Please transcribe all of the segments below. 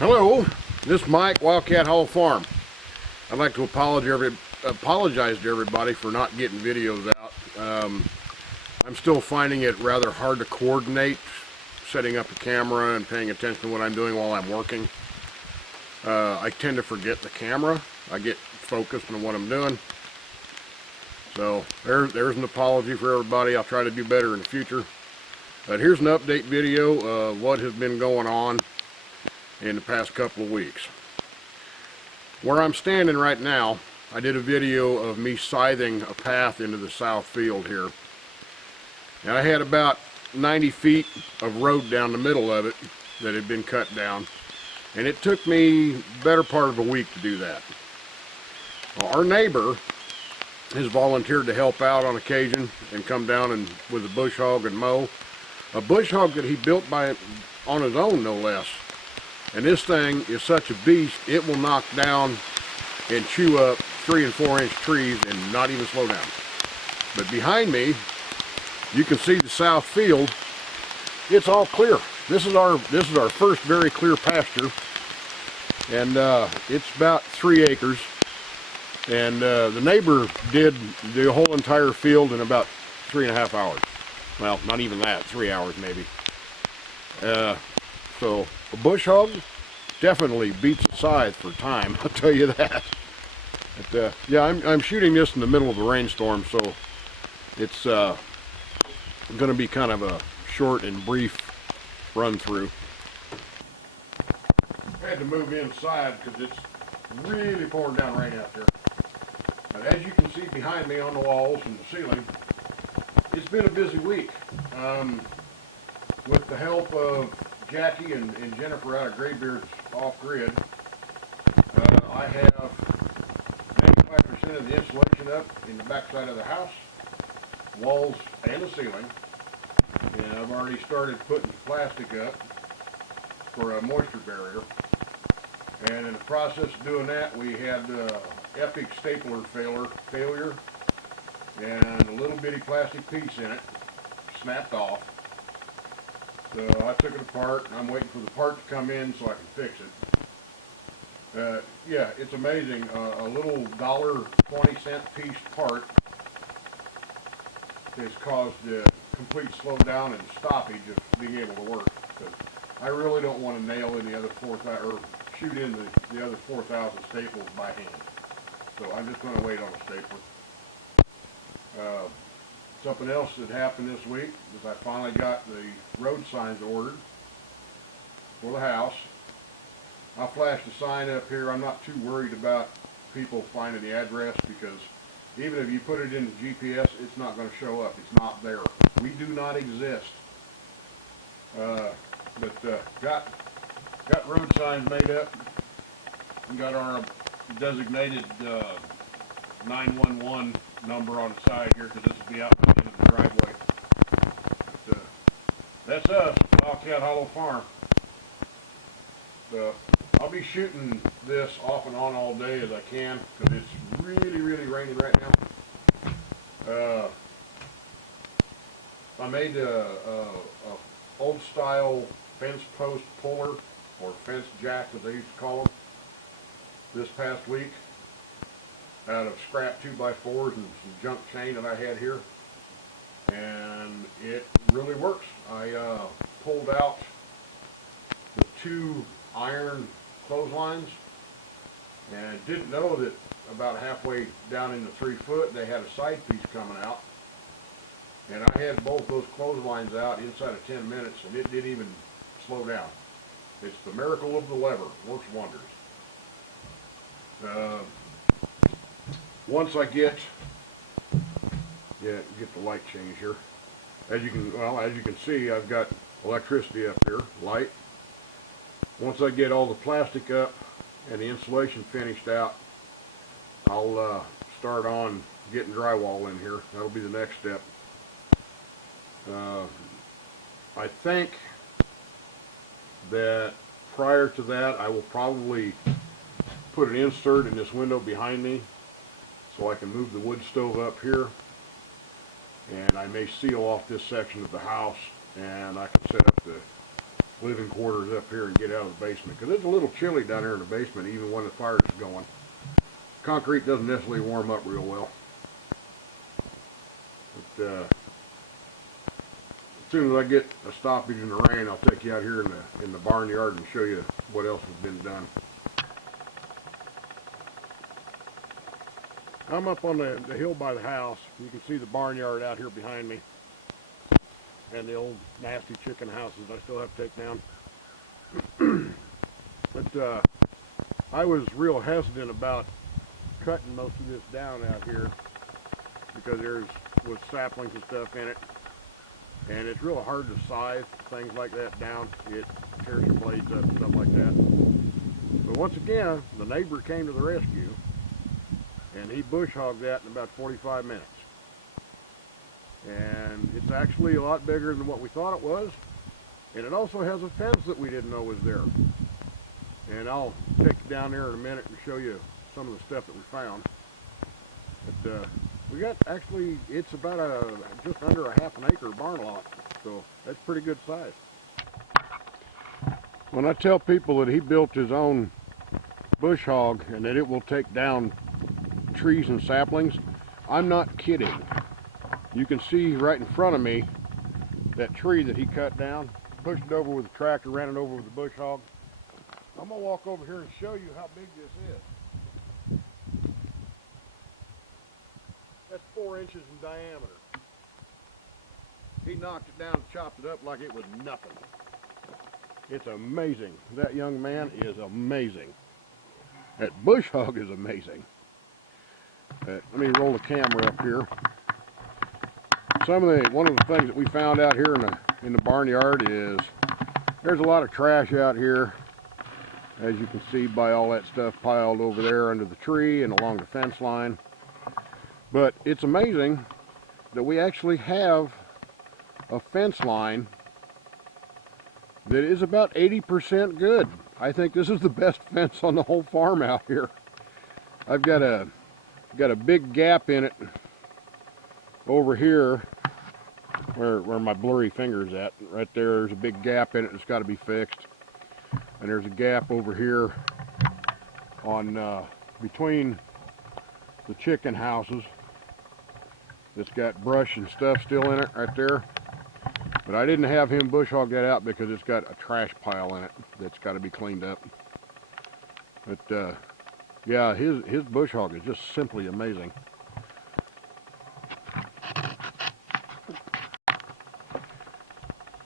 Hello, this is Mike, Wildcat Hollow Farm. I'd like to apologize to everybody for not getting videos out. I'm still finding it rather hard to coordinate setting up a camera and paying attention to what I'm doing while I'm working. I tend to forget the camera. I get focused on what I'm doing. So there's an apology for everybody. I'll try to do better in the future. But here's an update video of what has been going on in the past couple of weeks. Where I'm standing right now, I did a video of me scything a path into the south field here. And I had about 90 feet of road down the middle of it that had been cut down. And it took me the better part of a week to do that. Well, our neighbor has volunteered to help out on occasion and come down and with a bush hog and mow. A bush hog that he built on his own, no less. And this thing is such a beast, it will knock down and chew up 3 and 4 inch trees and not even slow down. But behind me, you can see the south field. It's all clear. This is our first very clear pasture, and it's about 3 acres. And the neighbor did the whole entire field in about 3.5 hours. Well, not even that, 3 hours maybe. So a bush hog definitely beats a scythe for time, I'll tell you that. But, yeah, I'm shooting this in the middle of a rainstorm, so it's going to be kind of a short and brief run through. I had to move inside because it's really pouring down rain out there. But as you can see behind me on the walls and the ceiling, it's been a busy week. With the help of Jackie and Jennifer out of Graybeard's off-grid, I have 95% of the insulation up in the backside of the house, walls and the ceiling, and I've already started putting plastic up for a moisture barrier. And in the process of doing that, we had epic stapler failure, and a little bitty plastic piece in it snapped off. So I took it apart, and I'm waiting for the part to come in so I can fix it. Yeah, it's amazing. A little $1.20 piece part has caused a complete slowdown and stoppage of being able to work. Because I really don't want to nail in the other 4,000 or shoot in the other 4,000 staples by hand. So I'm just going to wait on a stapler. Something else that happened this week is I finally got the road signs ordered for the house. I flashed a sign up here. I'm not too worried about people finding the address because even if you put it in the GPS, it's not going to show up. It's not there. We do not exist. Got road signs made up. We got our designated 911 number on the side here because this will be out by the end of the driveway. But, that's us, Wildcat Hollow Farm. So I'll be shooting this off and on all day as I can because it's really, really raining right now. I made a old style fence post puller or fence jack as they used to call them this past week out of scrap 2x4s and some junk chain that I had here, and it really works. I pulled out the 2 iron clotheslines and didn't know that about halfway down in the 3 foot they had a side piece coming out, and I had both those clotheslines out inside of 10 minutes and it didn't even slow down. It's the miracle of the lever. Works wonders. Once I get the light change here. As you can see, I've got electricity up here, light. Once I get all the plastic up and the insulation finished out, I'll start on getting drywall in here. That'll be the next step. I think that prior to that, I will probably put an insert in this window behind me so I can move the wood stove up here, and I may seal off this section of the house, and I can set up the living quarters up here and get out of the basement, because it's a little chilly down here in the basement even when the fire is going. Concrete doesn't necessarily warm up real well. But as soon as I get a stoppage in the rain, I'll take you out here in the barnyard and show you what else has been done. I'm up on the hill by the house. You can see the barnyard out here behind me, and the old nasty chicken houses I still have to take down. But I was real hesitant about cutting most of this down out here because was saplings and stuff in it, and it's real hard to size things like that down. It tears your blades up and stuff like that. But once again, the neighbor came to the rescue, and he bush hogged that in about 45 minutes. And it's actually a lot bigger than what we thought it was, and it also has a fence that we didn't know was there. And I'll take you down there in a minute and show you some of the stuff that we found. But we got, actually, it's about just under a half an acre barn lot, so that's pretty good size. When I tell people that he built his own bush hog and that it will take down trees and saplings, I'm not kidding. You can see right in front of me that tree that he cut down, pushed it over with a tractor, ran it over with a bush hog. I'm gonna walk over here and show you how big this is. That's 4 inches in diameter. He knocked it down and chopped it up like it was nothing. It's amazing. That young man is amazing. That bush hog is amazing. Let me roll the camera up here. One of the things that we found out here in the barnyard is there's a lot of trash out here, as you can see by all that stuff piled over there under the tree and along the fence line. But it's amazing that we actually have a fence line that is about 80% good. I think this is the best fence on the whole farm out here. I've got a big gap in it over here where my blurry finger's at. Right there's a big gap in it that's got to be fixed. And there's a gap over here on between the chicken houses that's got brush and stuff still in it right there. But I didn't have him bush hog that out because it's got a trash pile in it that's got to be cleaned up. But yeah, his bush hog is just simply amazing.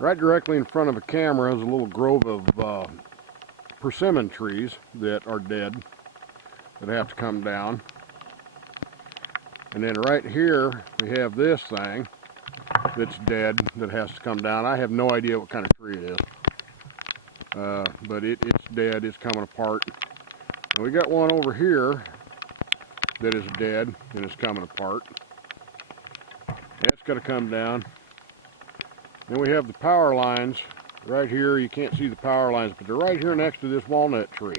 Right directly in front of the camera is a little grove of persimmon trees that are dead, that have to come down. And then right here we have this thing that's dead that has to come down. I have no idea what kind of tree it is, but it's dead. It's coming apart. And we got one over here that is dead and is coming apart. That's got to come down. Then we have the power lines right here. You can't see the power lines, but they're right here next to this walnut tree.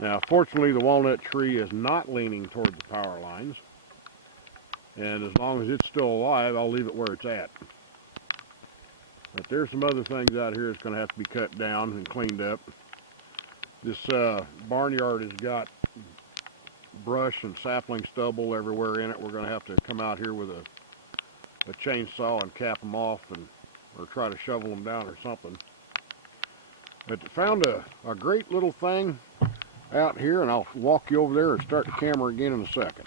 Now, fortunately, the walnut tree is not leaning toward the power lines. And as long as it's still alive, I'll leave it where it's at. But there's some other things out here that's going to have to be cut down and cleaned up. This barnyard has got brush and sapling stubble everywhere in it. We're going to have to come out here with a chainsaw and cap them off, or try to shovel them down or something. But found a great little thing out here, and I'll walk you over there and start the camera again in a second.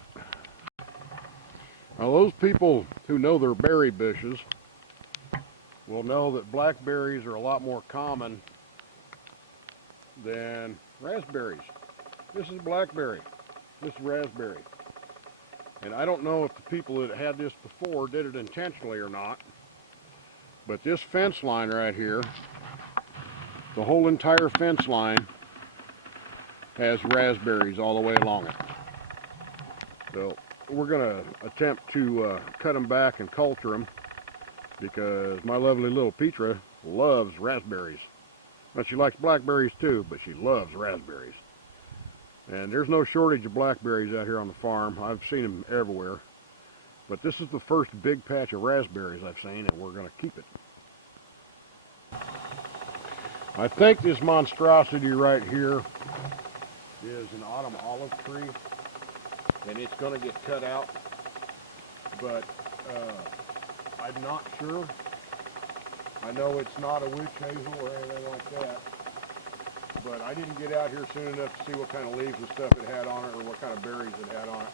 Now, those people who know their berry bushes will know that blackberries are a lot more common than raspberries. This is blackberry. This is raspberry. And I don't know if the people that had this before did it intentionally or not, but this fence line right here, the whole entire fence line has raspberries all the way along it. So we're going to attempt to cut them back and culture them, because my lovely little Petra loves raspberries. Now, she likes blackberries too, but she loves raspberries. And there's no shortage of blackberries out here on the farm. I've seen them everywhere. But this is the first big patch of raspberries I've seen, and we're going to keep it. I think this monstrosity right here is an autumn olive tree, and it's going to get cut out, but I'm not sure. I know it's not a witch hazel or anything like that, but I didn't get out here soon enough to see what kind of leaves and stuff it had on it or what kind of berries it had on it.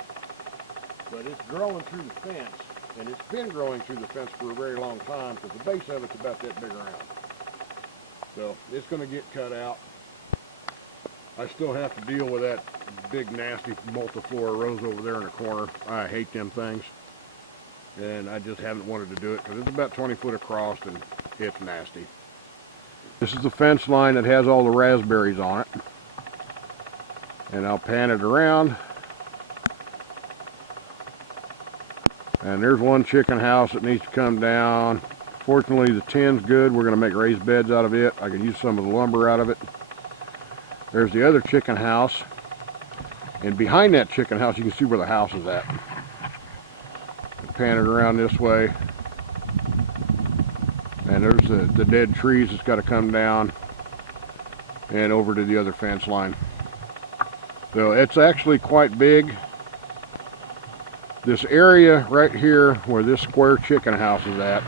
But it's growing through the fence, and it's been growing through the fence for a very long time because the base of it's about that big around. So it's going to get cut out. I still have to deal with that big nasty multiflora rose over there in the corner. I hate them things, and I just haven't wanted to do it because it's about 20 foot across and it's nasty. This is the fence line that has all the raspberries on it, and I'll pan it around. And there's one chicken house that needs to come down. Fortunately, the tin's good. We're going to make raised beds out of it. I can use some of the lumber out of it. There's the other chicken house, and behind that chicken house you can see where the house is at. Pan it around this way, and there's the dead trees that's got to come down and over to the other fence line. So it's actually quite big. This area right here where this square chicken house is at,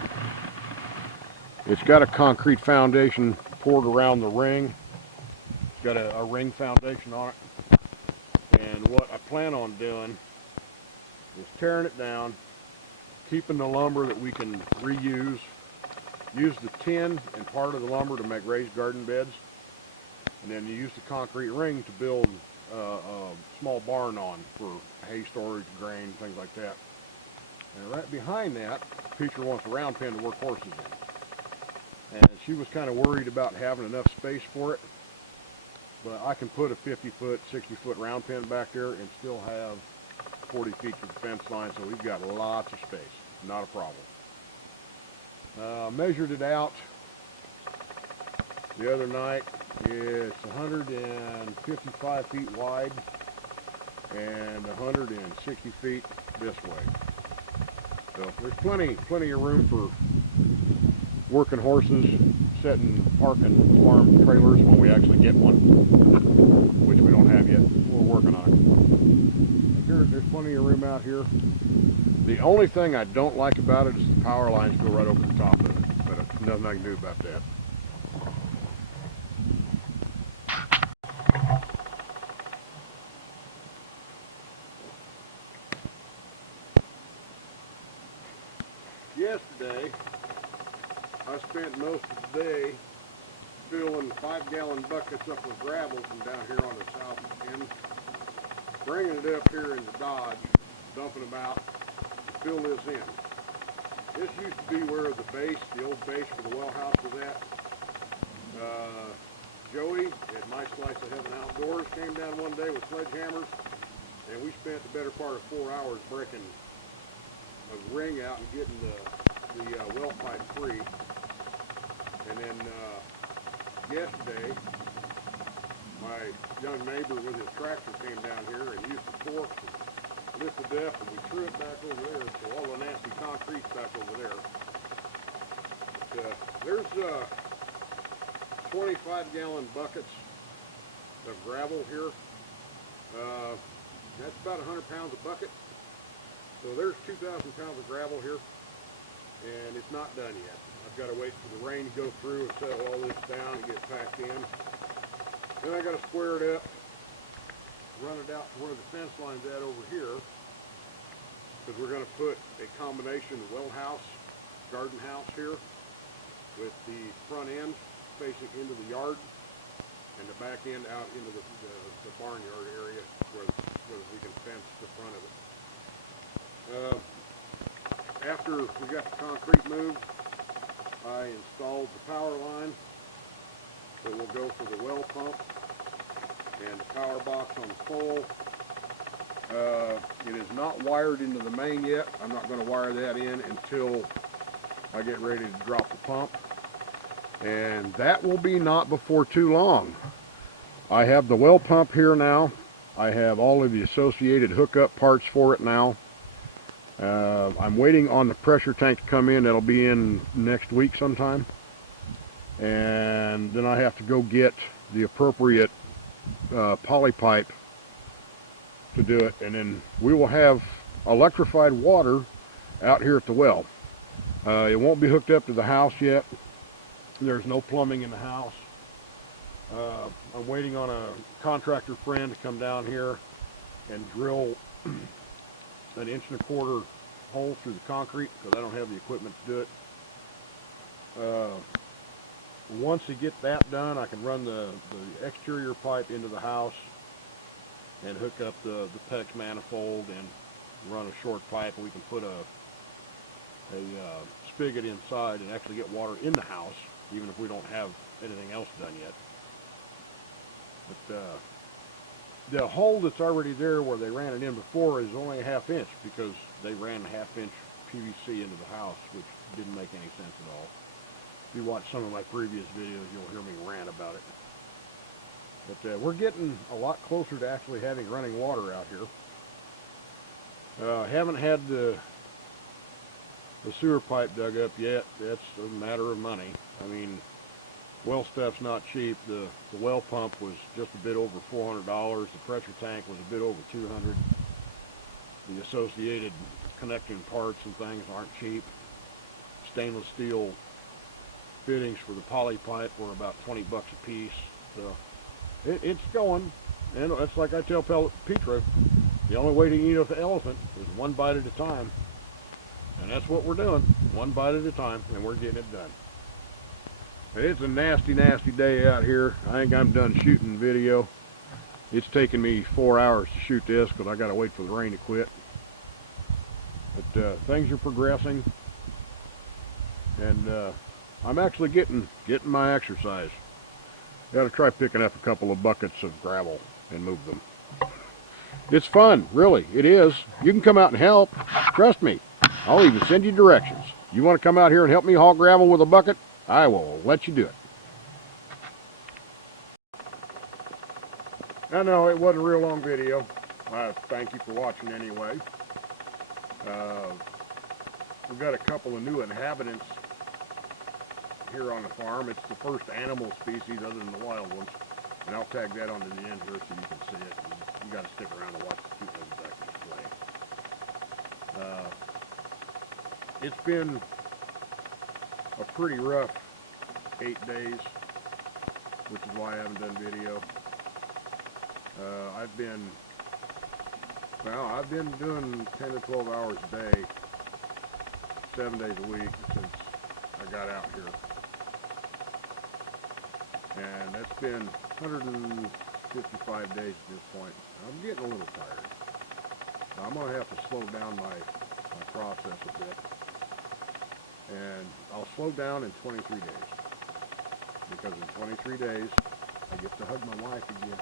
it's got a concrete foundation poured around the ring. Got a ring foundation on it, and what I plan on doing is tearing it down, keeping the lumber that we can reuse, use the tin and part of the lumber to make raised garden beds, and then you use the concrete ring to build a small barn on for hay storage, grain, things like that. And right behind that, Peacher wants a round pen to work horses in, and she was kind of worried about having enough space for it. But I can put a 50 foot, 60 foot round pen back there and still have 40 feet to the fence line, so we've got lots of space, not a problem. Measured it out the other night. It's 155 feet wide and 160 feet this way. So there's plenty of room for working horses, setting, parking farm trailers when we actually get one, which we don't have yet. We're working on it. There's plenty of room out here. The only thing I don't like about it is the power lines go right over the top of it, but there's nothing I can do about that. Yesterday, I spent most of the day filling 5-gallon buckets up with gravel from down here on the south end, bringing it up here into Dodge, dumping them out to fill this in. This used to be where the old base for the well house was at. Joey at My Slice of Heaven Outdoors came down one day with sledgehammers, and we spent the better part of 4 hours breaking a ring out and getting the well pipe free. And then yesterday, my young neighbor with his tractor came down here and used the fork to lift it up, and we threw it back over there, so all the nasty concrete's back over there. But, there's 25-gallon buckets of gravel here. That's about 100 pounds a bucket. So there's 2,000 pounds of gravel here, and it's not done yet. I've got to wait for the rain to go through and settle all this down and get it packed in. Then I got to square it up, run it out to where the fence line's at over here, because we're going to put a combination well house, garden house here, with the front end facing into the yard, and the back end out into the barnyard area where we can fence the front of it. After we got the concrete moved, I installed the power line that will go for the well pump and the power box on the pole. It is not wired into the main yet. I'm not going to wire that in until I get ready to drop the pump, and that will be not before too long. I have the well pump here now. I have all of the associated hookup parts for it now. I'm waiting on the pressure tank to come in. That'll be in next week sometime. and then I have to go get the appropriate poly pipe to do it, and then we will have electrified water out here at the well. It won't be hooked up to the house yet. There's no plumbing in the house. I'm waiting on a contractor friend to come down here and drill an 1.25 inch hole through the concrete, because I don't have the equipment to do it. Once we get that done, I can run the exterior pipe into the house and hook up the PEX manifold and run a short pipe, and we can put a spigot inside and actually get water in the house, even if we don't have anything else done yet. But the hole that's already there where they ran it in before is only a 1/2 inch, because they ran a 1/2 inch PVC into the house, which didn't make any sense at all. If you watch some of my previous videos, you'll hear me rant about it. But we're getting a lot closer to actually having running water out here. Haven't had the sewer pipe dug up yet. That's a matter of money. I mean, well stuff's not cheap. The well pump was just a bit over $400. The pressure tank was a bit over $200. The associated connecting parts and things aren't cheap. Stainless steel fittings for the poly pipe were about 20 bucks a piece. So it's going, and that's like I tell Petra, the only way to eat an elephant is one bite at a time. And that's what we're doing, one bite at a time, and we're getting it done. It's a nasty, nasty day out here. I think I'm done shooting video. It's taken me 4 hours to shoot this because I got to wait for the rain to quit. But things are progressing, and I'm actually getting my exercise. Got to try picking up a couple of buckets of gravel and move them. It's fun, really. It is. You can come out and help. Trust me. I'll even send you directions. You want to come out here and help me haul gravel with a bucket? I will let you do it. I know it wasn't a real long video. Thank you for watching anyway. We've got a couple of new inhabitants here on the farm. It's the first animal species other than the wild ones. And I'll tag that onto the end here so you can see it. And you got to stick around to watch the cute little duckies play. It's been a pretty rough 8 days, which is why I haven't done video. I've been doing 10 to 12 hours a day, 7 days a week since I got out here. And that's been 155 days at this point. I'm getting a little tired. So I'm going to have to slow down my process a bit. And I'll slow down in 23 days. Because in 23 days, I get to hug my wife again.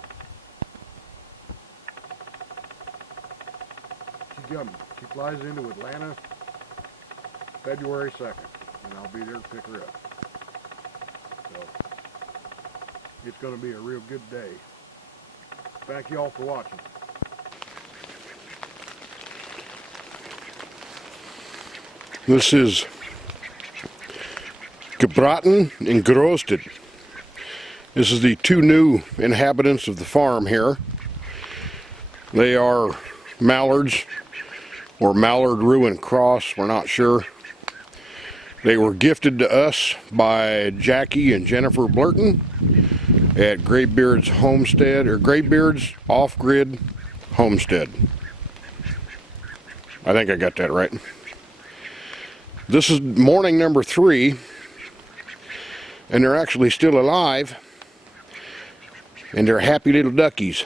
She flies into Atlanta February 2nd, and I'll be there to pick her up. So, it's going to be a real good day. Thank you all for watching. This is gebraten and geroasted. This is the 2 new inhabitants of the farm here. They are mallards, or mallard ruin cross, we're not sure. They were gifted to us by Jackie and Jennifer Blurton at Graybeard's homestead, or Graybeard's off-grid homestead. I think I got that right. This is morning number 3, and they're actually still alive, and they're happy little duckies.